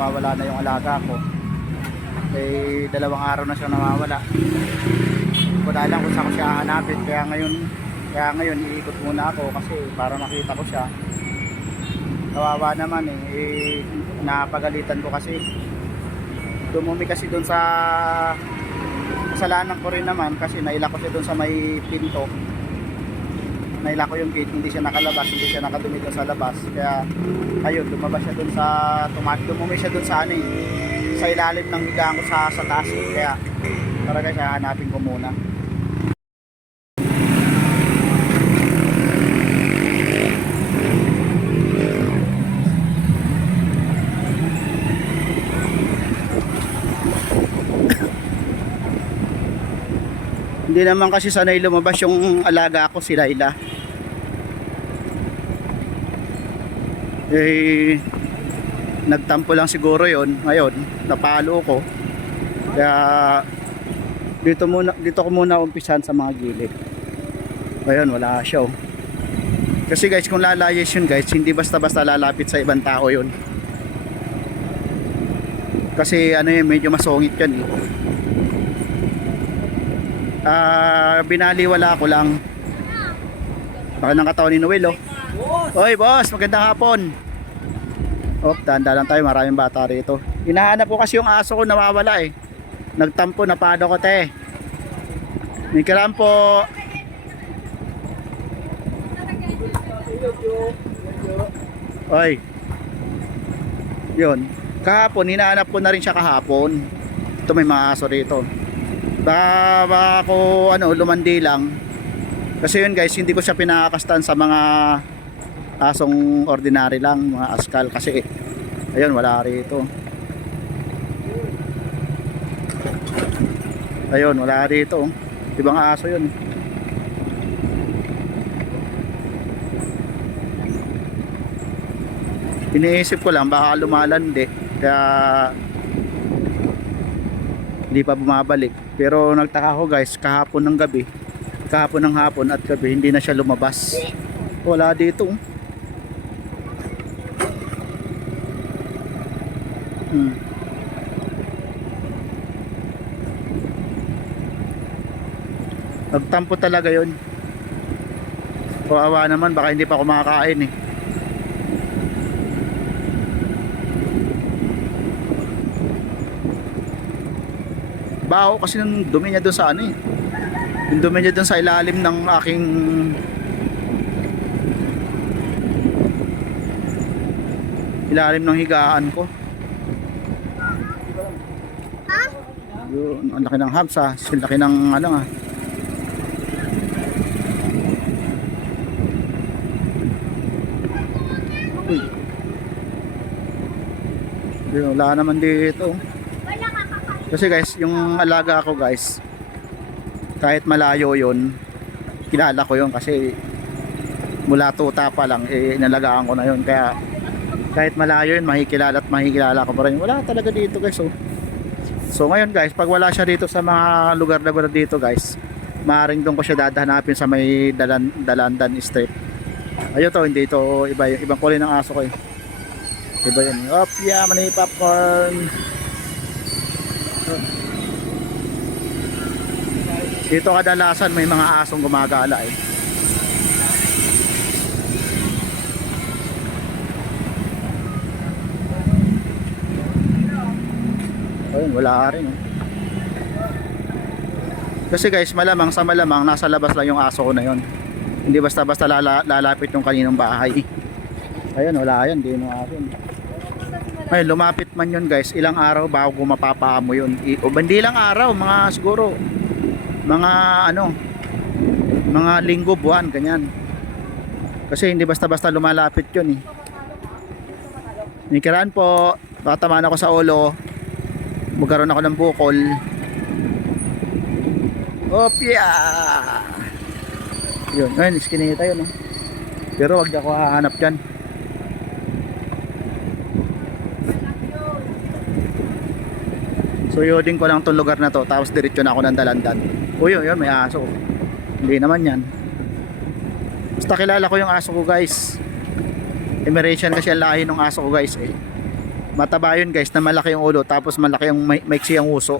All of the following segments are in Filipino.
nawawala na yung alaga ko. Eh, dalawang araw na siya nawawala. Hindi ko kung saan ko siya hahanapin. Kaya ngayon, kaya ngayon iikot muna ako kasi para makita ko siya. Kawawa naman eh. eh napagalitan ko kasi. Dumumi kasi doon sa kasalanan ko rin naman kasi naila ko siya doon sa may pinto naila ko yung gate, hindi siya nakalabas, hindi siya nakadumi doon sa labas. Kaya, ayun, lumabas siya doon sa, tumat, dumumi siya doon sa ano eh, sa ilalim ng higaan ko sa, sa taas. Kaya, talaga siya hanapin ko muna. Hindi naman kasi sanay lumabas yung alaga ko si Laila. Eh, nagtampo lang siguro yon ngayon napalo ko. Kaya dito muna dito ko muna umpisan sa mga gilid. Ayun wala siya oh. kasi guys kung lalayas yun guys hindi basta basta lalapit sa ibang tao yun. Kasi ano yun medyo masungit yun eh. Ah binaliwala ko lang. Baka ng katawan ni Noel oh Oy boss, magandang hapon. Oh, tanda lang tayo, maraming bata rito. Hinahanap ko kasi yung aso ko nawawala eh. Nagtampo, napado ko te. Kiram po. Oy. Yun. Kahapon, hinahanap ko na rin siya kahapon. Ito may mga aso rito. Baka, baka ako ano, lumandi lang. Kasi yun guys, hindi ko siya pinakakastan sa mga asong ordinary lang mga askal kasi ayun wala rito. Ayun wala rito. Ibang aso yun. Iniisip ko lang baka lumalandi. Kaya hindi pa bumabalik. Pero nagtaka ko guys kahapon ng gabi kahapon ng hapon at gabi hindi na siya lumabas. Wala dito Hmm. Nagtampo talaga yon. Kawawa naman, baka hindi pa kumakain eh. Baho kasi nung dumi niya doon sa ano eh. Yung dumi niya doon sa ilalim ng aking ilalim ng higaan ko. Yun, ang laki ng hams ah. Ang laki ng ano ah. Uy. Yun, wala naman dito. Kasi guys, yung alaga ko guys, kahit malayo yun, kilala ko yun kasi mula tuta pa lang, eh, inalagaan ko na yun. Kaya kahit malayo yun, mahikilala at mahikilala ko pa rin. Wala talaga dito guys. Oh. So ngayon guys, pag wala siya dito sa mga lugar na dito guys, maaaring doon ko siya dadahanapin sa may dalan, Dalandan Street. Ayun to, hindi ito iba, ibang kulay ng aso ko eh. Iba yun. Op, yeah, mani popcorn. Dito kadalasan may mga asong gumagala eh. Ayun, wala rin. oh. Kasi guys, malamang sa malamang nasa labas lang yung aso ko na yon. Hindi basta-basta lala, lalapit yung kaninong bahay. Ayun, wala yan, di mo aso. Ay, lumapit man yun guys, ilang araw bago mapapaamo yun. I, o hindi lang araw, mga siguro mga ano, mga linggo, buwan, ganyan. Kasi hindi basta-basta lumalapit yun eh. Nikiran po, baka tamaan ako sa ulo magkaroon ako ng bukol. Opya yun ayun iskinita yun oh. pero wag ako hahanap dyan. So yodin ko lang tong lugar na to tapos diretso na ako ng dalandan. Uy yun may aso. Hindi naman yan. Basta kilala ko yung aso ko guys. Emerasian kasi ang lahi ng aso ko guys eh Mataba yun guys na malaki yung ulo tapos malaki yung may, maiksi ang uso.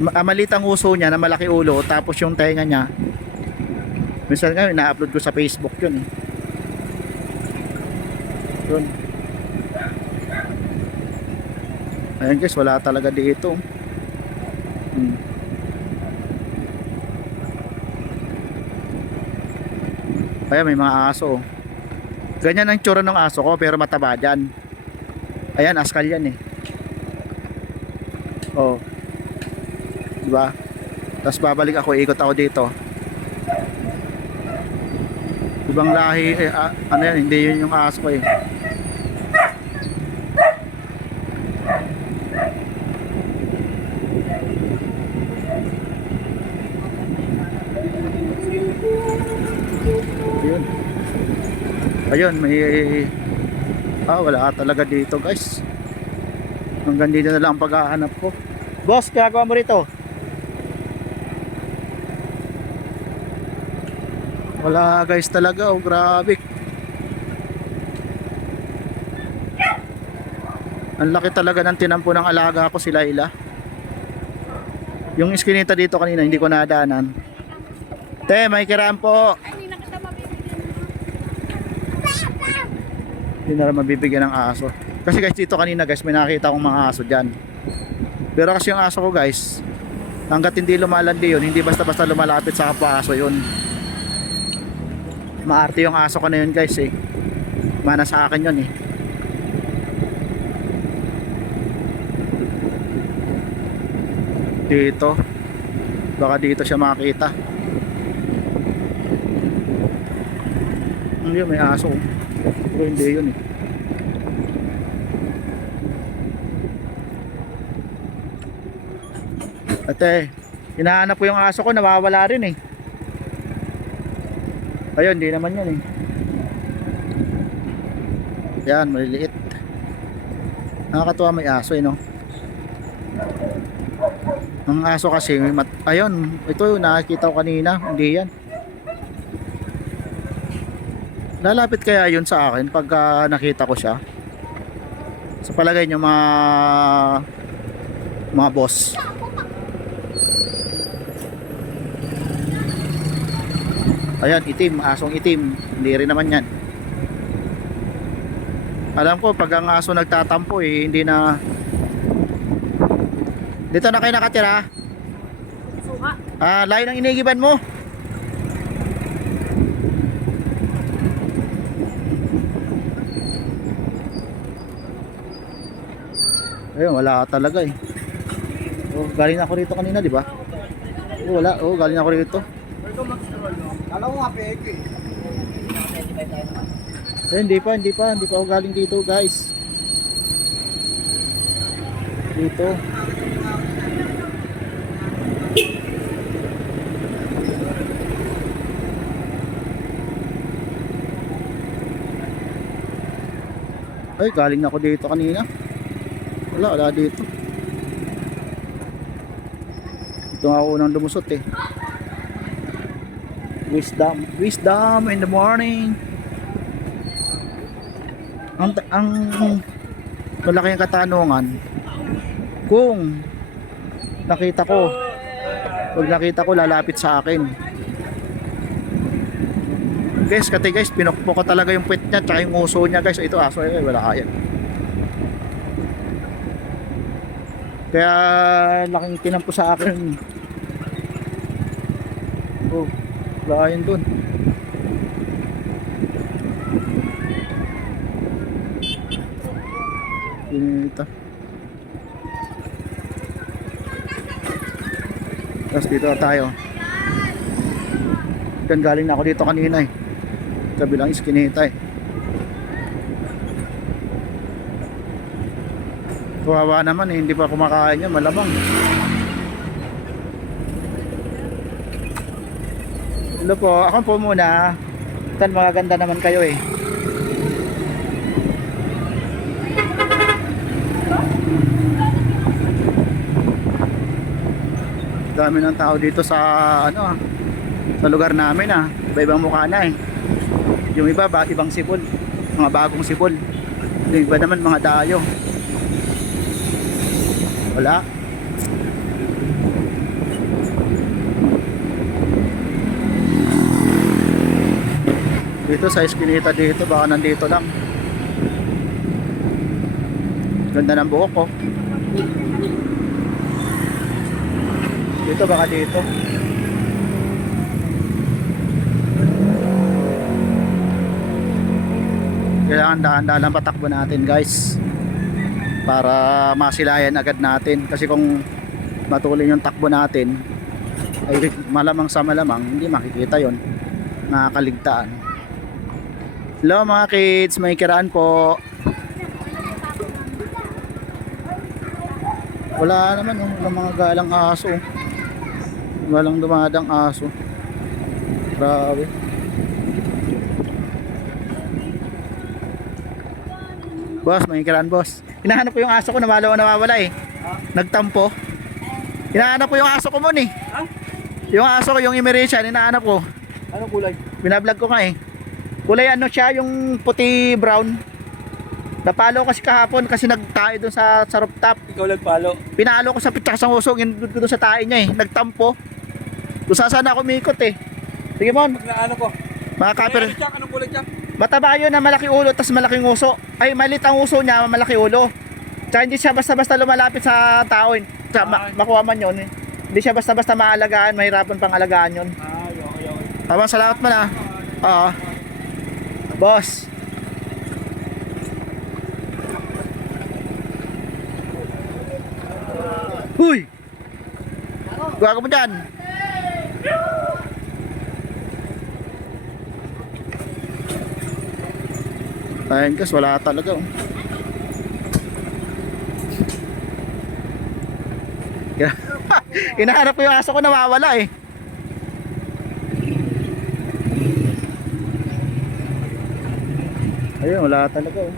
Ma- ah, maliit ang uso niya na malaki ulo tapos yung tenga niya. Minsan nga ina-upload ko sa Facebook yun eh. Yun. Ayan guys, wala talaga dito. Hmm. Ayan, may mga aso. Ganyan ang tsura ng aso ko pero mataba dyan. Ayan, askal yan eh. Oh. Diba? Tapos babalik ako, ikot ako dito. Ibang lahi, eh, ah, ano yan, hindi yun yung aso ko eh. Ayun, may Ah, wala talaga dito, guys. Hanggang dito na lang ang paghahanap ko. Boss, gagawa mo rito. Wala guys talaga, oh grabe. Ang laki talaga ng tinampo ng alaga ko si Laila. Yung iskinita dito kanina, hindi ko nadaanan. Te, may kiraan po. Hindi na mabibigyan ng aso. Kasi guys, dito kanina guys, may nakita akong mga aso dyan. Pero kasi yung aso ko guys, hanggat hindi lumalandi yun, hindi basta-basta lumalapit sa kapwa aso yun. Maarte yung aso ko na yun guys eh. Mana sa akin yun eh. Dito. Baka dito siya makita. Hindi, may aso. Pero hindi yun eh. Ate, hinahanap ko yung aso ko, nawawala rin eh. Ayun, hindi naman yan eh. Yan, maliliit. Nakakatuwa may aso eh, no? Ang aso kasi, ayun, ito nakikita ko kanina, hindi yan. Lalapit kaya yun sa akin pagka nakita ko siya. Sa palagay nyo mga mga boss. Ayan, itim, asong itim. Hindi rin naman yan. Alam ko, pag ang aso nagtatampo eh, hindi na... Dito na kayo nakatira? Ah, layo ng inigiban mo. Ayun, wala talaga eh. Oh, galing ako rito kanina, di ba? Oh, wala. Oh, galing ako rito. Kala ko nga peke. Eh, hindi pa, hindi pa, hindi pa ako galing dito, guys. Dito. Ay, galing ako dito kanina. Wala, wala dito. Ito nga ako nang lumusot eh. Wisdom, wisdom in the morning. Ang ang malaki ang katanungan kung nakita ko pag nakita ko lalapit sa akin guys kati guys pinukpo ko talaga yung pet niya tsaka yung uso niya guys ito aso eh wala kaya kaya laking tinampo sa akin oh wala dun Pinita. Tapos dito tayo. Yan galing na ako dito kanina eh. Kabilang iskinita eh. Kawawa naman eh, hindi pa kumakain yan, malamang. Hello po, ako po muna. Tan mga ganda naman kayo eh. dami ng tao dito sa ano sa lugar namin ah iba ibang mukha na eh yung iba ba, ibang sipol mga bagong sipol Yung iba naman mga dayo. Wala. Dito sa eskinita dito, baka nandito lang. Ganda ng buhok ko. Dito baka dito. Kailangan dahan-dahan lang patakbo natin guys. Para masilayan agad natin. Kasi kung matuloy yung takbo natin, ay malamang sa malamang, hindi makikita yon Nakakaligtaan. Hello mga kids, may kiraan po. Wala naman oh, walang mga galang aso. Walang dumadang aso. Grabe. Boss, may kiraan boss. Hinahanap ko yung aso ko, nawala o nawawala eh. Nagtampo. Hinahanap ko yung aso ko mo eh. Ha? Yung aso ko, yung Emerasian, hinahanap ko. Anong kulay? Binablog ko nga eh. Kulay ano siya, yung puti brown. Napalo kasi kahapon kasi nagtae doon sa, sa rooftop. Ikaw nagpalo. Pinalo ko sa pitsa sa usok, yung doon doon sa tae niya eh. Nagtampo. Saan ako umikot eh. Sige mon, Pag na ano ko. mga kapir. Ano siya? Anong kulay siya? Mataba yun na malaki ulo, tas malaking uso. Ay, malit ang uso niya, malaki ulo. Tsaka hindi siya basta-basta lumalapit sa tao. Tsaka ma- makuha man yun eh. Hindi siya basta-basta maalagaan, mahirapan pang alagaan yun. Ay, okay, okay. Tama, salamat man ah. Oo. Boss. Huy! Gawa mo dyan. Ayun kas, wala talaga oh. Hinahanap ko yung aso ko nawawala eh. Ayun, wala talaga oh.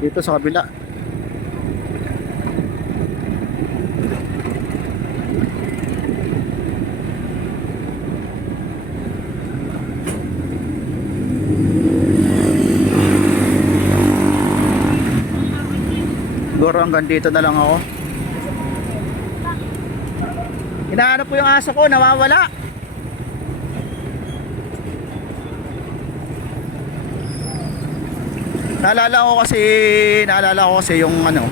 Dito sa kabila. Siguro hanggang dito na lang ako. Hinahanap ko yung aso ko, nawawala. Naalala ko kasi, naalala ko kasi yung ano,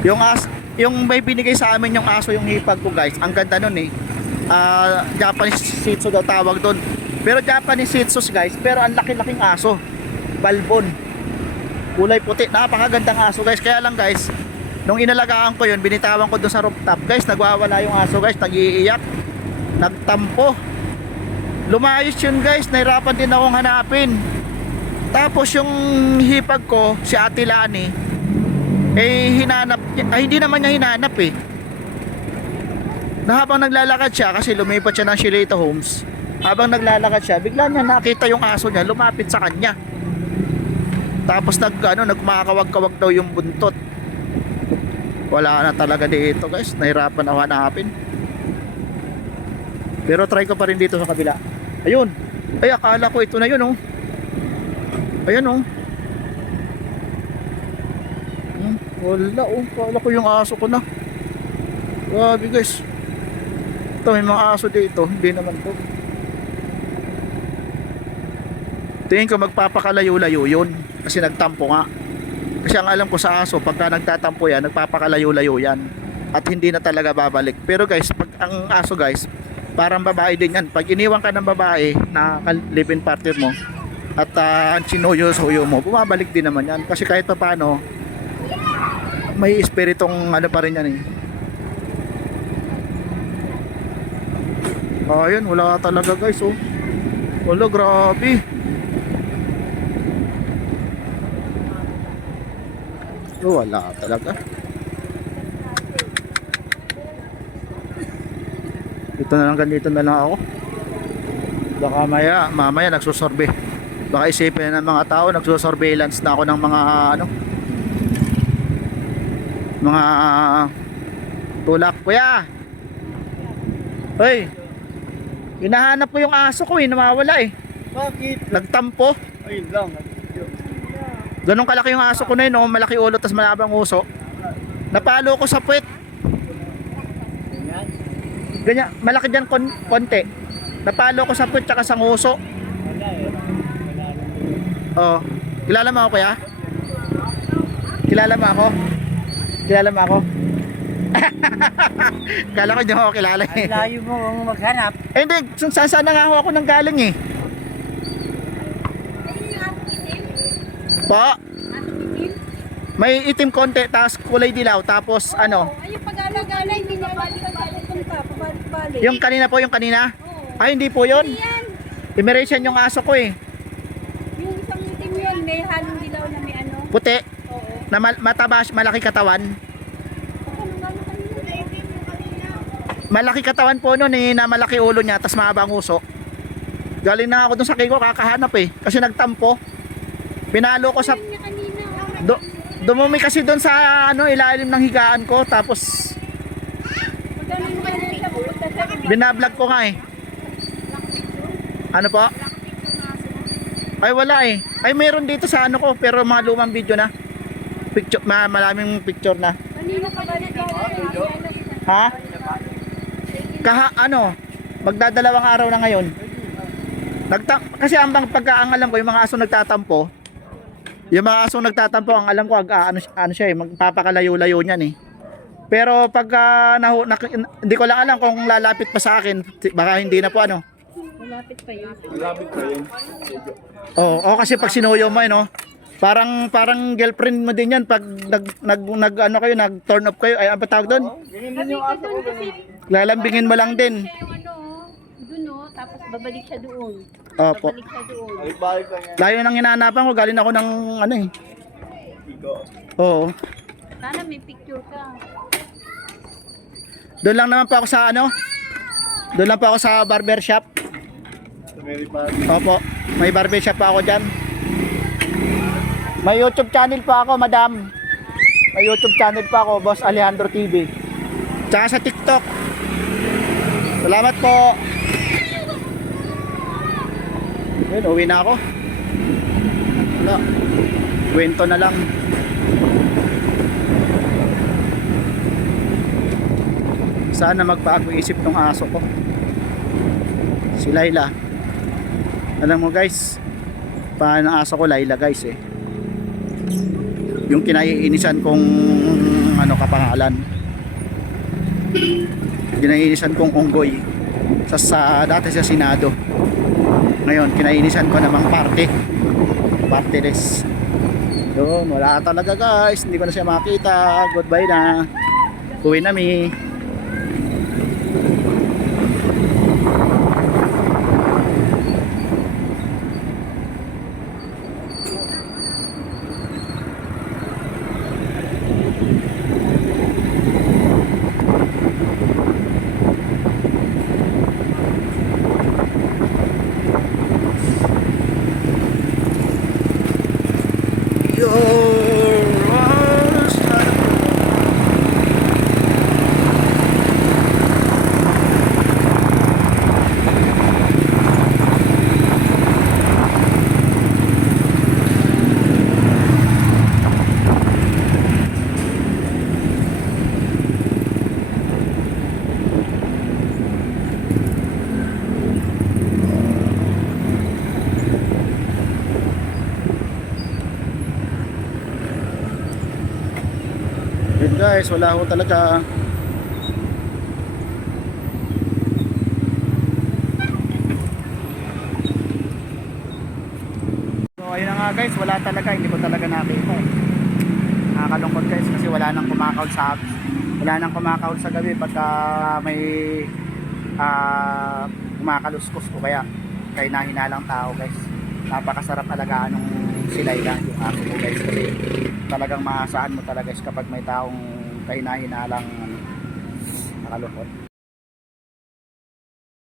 yung as, yung may binigay sa amin yung aso yung hipag ko guys. Ang ganda nun eh. Ah, Japanese Shih Tzu daw tawag doon. Pero Japanese Shih Tzu guys, pero ang laki-laking aso. Balbon. Kulay puti. Napakagandang aso guys. Kaya lang guys, nung inalagaan ko yun, binitawan ko doon sa rooftop. Guys, nagwawala yung aso guys. Nag-iiyak. Nagtampo. Lumayos yun guys. Nahirapan din akong hanapin. Tapos yung hipag ko, si Ate Lani, eh hinanap ay hindi naman niya hinanap eh. Na habang naglalakad siya, kasi lumipat siya ng Shilita Homes, habang naglalakad siya, bigla niya nakita yung aso niya, lumapit sa kanya. Tapos nag, ano, nagmakawag-kawag daw yung buntot. Wala na talaga dito guys, nahirapan ako hanapin. Pero try ko pa rin dito sa kabila. Ayun, ay akala ko ito na yun oh. Ayan oh. Hmm, wala oh. Kala ko yung aso ko na. Grabe guys. Ito may mga aso dito. Hindi naman to. Tingin ko magpapakalayo-layo yun. Kasi nagtampo nga. Kasi ang alam ko sa aso, pagka nagtatampo yan, nagpapakalayo-layo yan. At hindi na talaga babalik. Pero guys, pag ang aso guys, parang babae din yan. Pag iniwan ka ng babae na live-in partner mo, at uh, ang sinuyo-suyo mo, bumabalik din naman yan. Kasi kahit pa paano, may espiritong ano pa rin yan eh. Ayun, wala talaga guys oh. Wala, grabe. Wala talaga. Dito na lang ganito na lang ako. Baka maya, mamaya nagsusorbe. Baka isipin ng mga tao, nagsusurveillance na ako ng mga ano, mga tulak. Kuya! Hoy! Hinahanap ko yung aso ko eh, nawawala eh. Bakit? Nagtampo. Ayun lang. Ganun kalaki yung aso ko na yun, oh, malaki ulo tas malabang uso. Napalo ko sa puwet. Ganyan. Malaki dyan kon konti. Napalo ko sa puwet tsaka sa nguso. Oh, kilala mo ako kuya? Kilala mo ako? Kilala mo ako? Kala ko hindi mo ako kilala eh. Ang layo mo maghanap. Eh hindi, saan saan na nga ako nang galing eh. Ayun yung aso itim. Po, may itim konti, tapos kulay dilaw, tapos ano, Ay, yung pag-alagala, hindi niya balik-balik pa, pabalik-balik. yung kanina po, yung kanina? Oo. Ay, hindi po yun. Hindi yan. Emeration yung aso ko eh. Yung isang itim yun, may halong dilaw na may ano. Puti, Oo. na mal- mataba, malaki katawan. Malaki katawan po nun eh, na malaki ulo niya, tapos mahaba ang uso. Galing na ako dun sa kiko, kakahanap eh. Kasi nagtampo. Pinalo ko sa... Do, dumumi kasi dun sa ano, ilalim ng higaan ko, tapos binablog ko nga eh. Ano po? Ay wala eh. Ay meron dito sa ano ko, pero mga lumang video na. Picture, ma maraming picture na. Ha? Kaha ano, magdadalawang araw na ngayon. Nagta kasi ang bang pagka ang alam ko yung mga aso nagtatampo. Yung mga aso nagtatampo ang alam ko ag ano, ano siya eh, magpapakalayo-layo niyan eh. Pero pagka nahu, nak- hindi ko lang alam kung lalapit pa sa akin, baka hindi na po ano. Malapit pa yun. Malapit ko yun. Oo, oh, kasi pag sinuyo mo eh, no? Parang parang girlfriend mo din 'yan pag nag nag, nag ano kayo, nag turn off kayo. Ay, ano tawag doon? Lalambingin mo lang din. siya yung ano, doon oh, tapos babalik siya doon. Opo. Babalik siya doon. Balik-balik lang yan. Layo nang hinahanapan ko, galing ako ng ano eh. Iko. Oo. Sana may picture ka. Doon lang naman po ako sa ano? Doon lang po ako sa barber shop. Sa Mary Park. Opo. May barber shop pa ako diyan. May YouTube channel pa ako, madam. May YouTube channel pa ako, Boss Alejandro TV. Tsaka sa TikTok. Salamat po. Ayun, uwi na ako. Wala. Kwento na lang. Sana magbago isip ng aso ko. Si Laila. Alam mo guys, paano aso ko Laila guys eh. Yung kinaiinisan kong ano kapangalan. Kinaiinisan kong unggoy sa, sa dati sa Senado. Ngayon, kinainisan ko namang party. Partyless. Yun, wala talaga guys. Hindi ko na siya makita. Goodbye na. Uwi na mi. Yun guys, wala ho talaga. So ayun nga guys, wala talaga, hindi ko talaga nakita eh. Nakakalungkot guys kasi wala nang kumakaw sa wala nang kumakaw sa gabi pagka may ah kumakaluskos ko kaya kay nahinalang tao guys. Napakasarap alagaan nung silayla yung aso ko guys kasi talagang maasahan mo talaga guys kapag may taong kahinalang ano, nakalungkot.